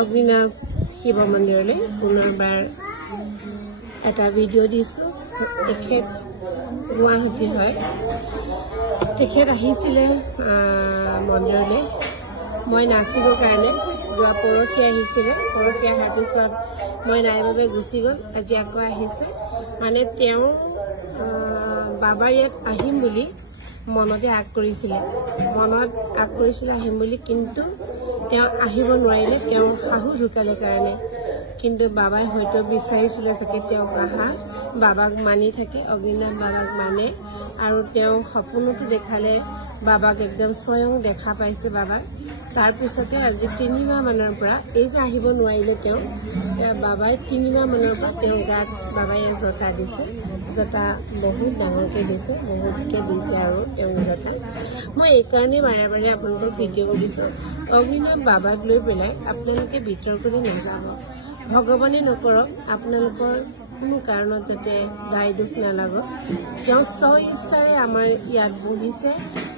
অগ্নিনাভ শিৱ মন্দিৰলৈ পুনৰবাৰ এটা ভিডিঅ' দিছোঁ। তেখেত গুৱাহাটী হয়, তেখেত আহিছিলে মন্দিৰলৈ। মই নাছিলোঁ কাৰণে যোৱা পৰহি আহিছিলে, পৰহি অহাৰ পিছত মই নাই বাবে গুচি গ'ল। আজি আকৌ আহিছে। মানে তেওঁ বাবাৰ ইয়াত আহিম বুলি মনতে আগ কৰিছিলে, আহিম বুলি, কিন্তু তেওঁ আহিব নোৱাৰিলে। তেওঁৰ শাহু ঢুকালে কাৰণে, কিন্তু বাবাই হয়তো বিচাৰিছিলে চাগে তেওঁক অহা। বাবাক মানি থাকে, অগ্নিনাভ বাবাক মানে, আৰু তেওঁ সপোনতো দেখালে বাবাক, একদম স্বয়ং দেখা পাইছে বাবাক। তাৰপিছতে আজি 3 মাহ মানৰ পৰা এই যে আহিব নোৱাৰিলে তেওঁ, বাবাই 3 মাহ মানৰ পৰা তেওঁৰ গাত বাবাই জতা দিছে। জতা বহুত ডাঙৰকৈ দিছে, বহুতকৈ দিছে আৰু তেওঁ জতা। মই এইকাৰণে বাৰে বাৰে আপোনালোকক ভিডিঅ' কৰিছোঁ, অগ্নিনাভ বাবাক লৈ পেলাই আপোনালোকে বিতৰ্কলৈ নাযাব। ভগৱানে নকৰক আপোনালোকৰ কোনো কাৰণত যাতে দায় দুখ নালাগক। তেওঁ স্ব ইচ্ছাৰে আমাৰ ইয়াত বহিছে,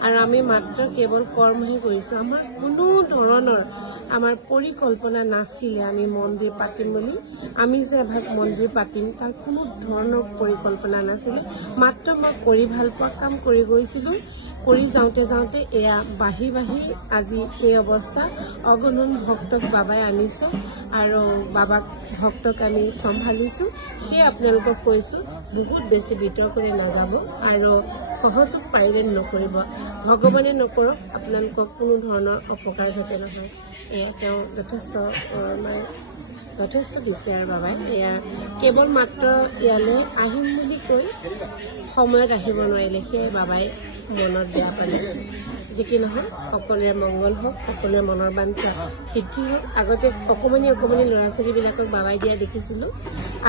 আৰু আমি মাত্ৰ কেৱল কৰ্মহে কৰিছোঁ। আমাৰ কোনো ধৰণৰ আমাৰ পৰিকল্পনা নাছিলে আমি মন্দিৰ পাতিম বুলি। আমি যে এভাগ মন্দিৰ পাতিম তাৰ কোনো ধৰণৰ পৰিকল্পনা নাছিলে। মাত্ৰ মই কৰি ভাল পোৱা কাম কৰি গৈছিলোঁ। কৰি যাওঁতে যাওঁতে এয়া বাঢ়ি বাঢ়ি আজি এই অৱস্থা। অগণন ভক্তক বাবাই আনিছে, আৰু বাবাক ভক্তক আমি চম্ভালিছোঁ। সেয়ে আপোনালোকক কৈছোঁ, বহুত বেছি বিতৰ্কলৈ নাযাব, আৰু সহযোগ পাৰিলে নকৰিব। ভগৱানে নকৰক আপোনালোকক কোনো ধৰণৰ অপকাৰ যাতে নহয়। এয়া তেওঁ যথেষ্ট দিছে আৰু বাবাই। এয়া কেৱল মাত্ৰ ইয়ালৈ আহিম বুলি কৈ সময়ত আহিব নোৱাৰিলে, সেয়াই বাবাই মনত বেয়া পালে। যি কি নহয়, সকলোৰে মংগল হওক, সকলোৰে মনৰ বাঞ্ছা সিদ্ধি হওক। আগতে অকণমানি ল'ৰা ছোৱালীবিলাকক বাবাই দিয়া দেখিছিলোঁ।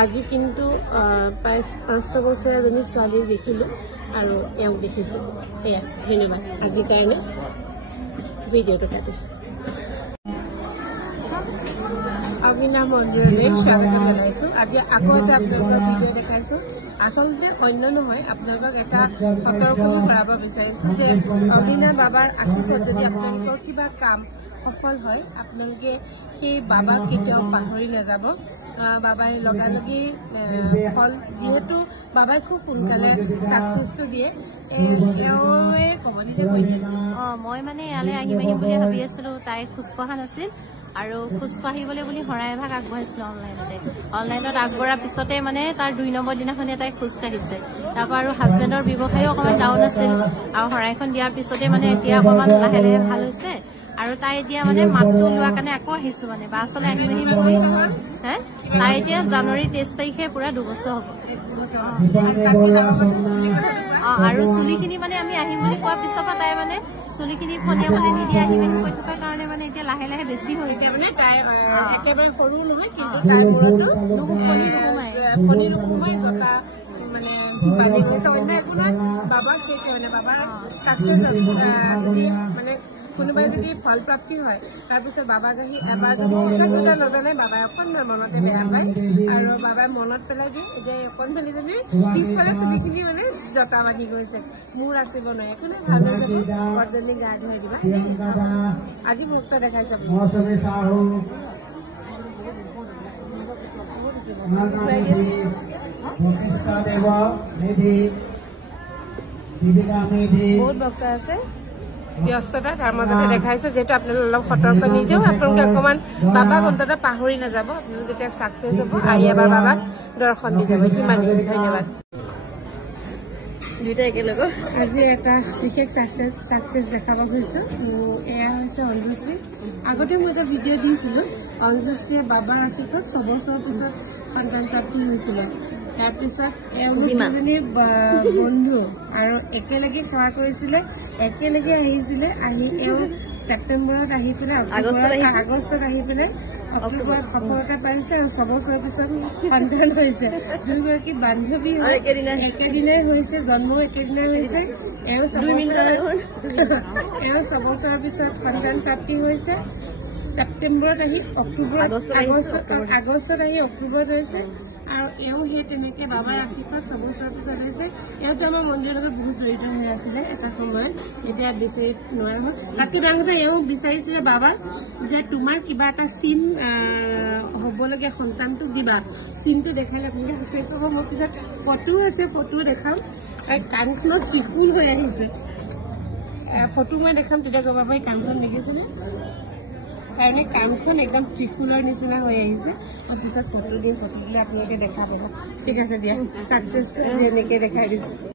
আজি কিন্তু প্ৰায় 5-6 বছৰীয়া এজনী ছোৱালীক দেখিলোঁ, আৰু এওঁক দেখিছোঁ। এয়া ধন্যবাদ। আজিৰ কাৰণে ভিডিঅ'টো কাটিছোঁ। অগ্নিনাভ মন্দিৰলৈ স্বাগতম জনাইছোঁ। আজি আকৌ এটা আপোনালোকক ভিডিঅ' দেখাইছোঁ। আচলতে অন্য নহয়, আপোনালোকক এটা সতৰ্কতা কৰাব বিচাৰিছোঁ যে অগ্নিনাভ বাবাৰ আশীৰ্বাদ যদি আপোনালোকৰ কিবা কাম সফল হয়, আপোনালোকে সেই বাবাক কেতিয়াও পাহৰি নাযাব। বাবাই লগালগি ফল, যিহেতু বাবাই খুব সোনকালে ছাকচেছটো দিয়ে। এওঁৱে ক'ব নিজে কৈ দিয়ে। মই মানে ইয়ালৈ আহিম বুলি ভাবি আছিলোঁ। তাই খোজ কঢ়া নাছিল, আৰু খোজ কাঢ়িবলৈ বুলি শৰাই এভাগ আগবঢ়াইছিলোঁ অনলাইনত আগবঢ়াৰ পিছতে মানে তাৰ 2 নম্বৰ দিনাখনে তাই খোজ কাঢ়িছে। তাৰপৰা আৰু হাজবেণ্ডৰ ব্যৱসায়ো অকণমান ডাউন আছিল, আৰু শৰাইখন দিয়াৰ পিছতে মানে এতিয়া অকণমান লাহে লাহে ভাল হৈছে। আৰু তাই এতিয়া মানে মাতটো ওলোৱাৰ কাৰণে আকৌ আহিছোঁ, মানে বা ওচৰলৈ আহিম কৰি। তাই এতিয়া জানুৱাৰী 23 তাৰিখে পুৰা 2 বছৰ হ'ব। আৰু চুলিখিনি মানে আমি আহিম বুলি কোৱাৰ পিছৰ পৰা তাই মানে চুলিখিনি ফলিয়াবলৈ নিদিয়ে, আহিম কৰি থকাৰ কাৰণে মানে এতিয়া লাহে লাহে বেছি হৈ যায়। মানে তাই একেবাৰে সৰু নহয়, কিন্তু তাই মূৰতো ফণী নুসুমাই জতা মানে বান্ধি গৈছে। অন্য একো নহয়, বাবাক সেইকাৰণে বাবাৰ ছাকচেছ যদি মানে কোনোবাই যদি ফল প্ৰাপ্তি হয়, তাৰপিছত বাবাক আহি এবাৰ যদি কথা নজনাই, বাবাই অকণমান মনতে বেয়া পায়, আৰু বাবাই মনত পেলাই দিয়ে। এতিয়া অকণমানিজনীৰ পিছফালে চুলিখিনি মানে জতা বান্ধি গৈছে, মূৰ আচিব নোৱাৰে। একো নাই, ভাল হৈ যাব। পদজনী গা ধুৱাই দিবা। আজি মুক্ত দেখাইছে। বহুত ভক্ত আছে, ব্যস্ততা তাৰ মাজতে দেখাইছে। যিহেতু আপোনালোকে অলপ সতৰ্ক, নিজেও আপোনালোকে অকণমান বাবাক অন্তত পাহৰি নাযাব। আপোনালোকে যেতিয়া ছাকচেছ হ'ব, আহি এবাৰ বাবাক দৰ্শন দি যাব। সিমানেই, ধন্যবাদ। দুইটা একেলগে আজি এটা বিশেষ ছাকচেছ দেখাব খুজিছোঁ। এয়া হৈছে অঞ্জুশ্ৰী। আগতে মই এটা ভিডিঅ' দিছিলোঁ, অঞ্জুশ্ৰীয়ে বাবাৰ আশীৰ্বাদ 6 বছৰৰ পিছত সন্তান প্ৰাপ্তি হৈছিলে। তাৰপিছত এওঁজনী বন্ধু, আৰু একেলগে সেৱা কৰিছিলে, একেলগে আহিছিলে। আহি এওঁ ছেপ্টেম্বৰত আহি পেলাই আগষ্টত আহি পেলাই অক্টোবৰত সফলতা পাইছে, আৰু 6 বছৰৰ পিছত সন্তান হৈছে। 2গৰাকী বান্ধৱী একেদিনাই হৈছে, জন্মও একেদিনাই হৈছে। এওঁ 6 বছৰৰ পিছত সন্তান প্ৰাপ্তি হৈছে। ছেপ্টেম্বৰত আহি আগষ্টত আহি অক্টোবৰত হৈছে। আৰু এওঁ সেই তেনেকে বাবাৰ আশীৰ্বাদ 6 বছৰ পিছত হৈছে এওঁতো আমাৰ মন্দিৰৰ লগত বহুত জড়িত হৈ আছিলে এটা সময়ত এতিয়া বিচাৰি নোৱাৰা হ'ল তাতকৈ ডাঙৰ কথা এওঁ বিচাৰিছিলে বাবা যে তোমাৰ কিবা এটা চিন হ'বলগীয়া সন্তানটোক দিবা চিনটো দেখালে আপোনালোকে সঁচাই ক'ব মোৰ পিছত ফটো আছে ফটো দেখাম কাণখনত শিশুল হৈ আহিছে ফটো মই দেখাম তেতিয়া ক'ব পাৰি কাণখন দেখিছেনে কাৰণে কাণখন একদম ত্ৰিশূলৰ নিচিনা হৈ আহিছে আৰু পিছত ফটো দিম ফটো দিলে আপোনালোকে দেখা পাব ঠিক আছে দিয়া ছাকচেছ যেনেকৈ দেখাই দিছোঁ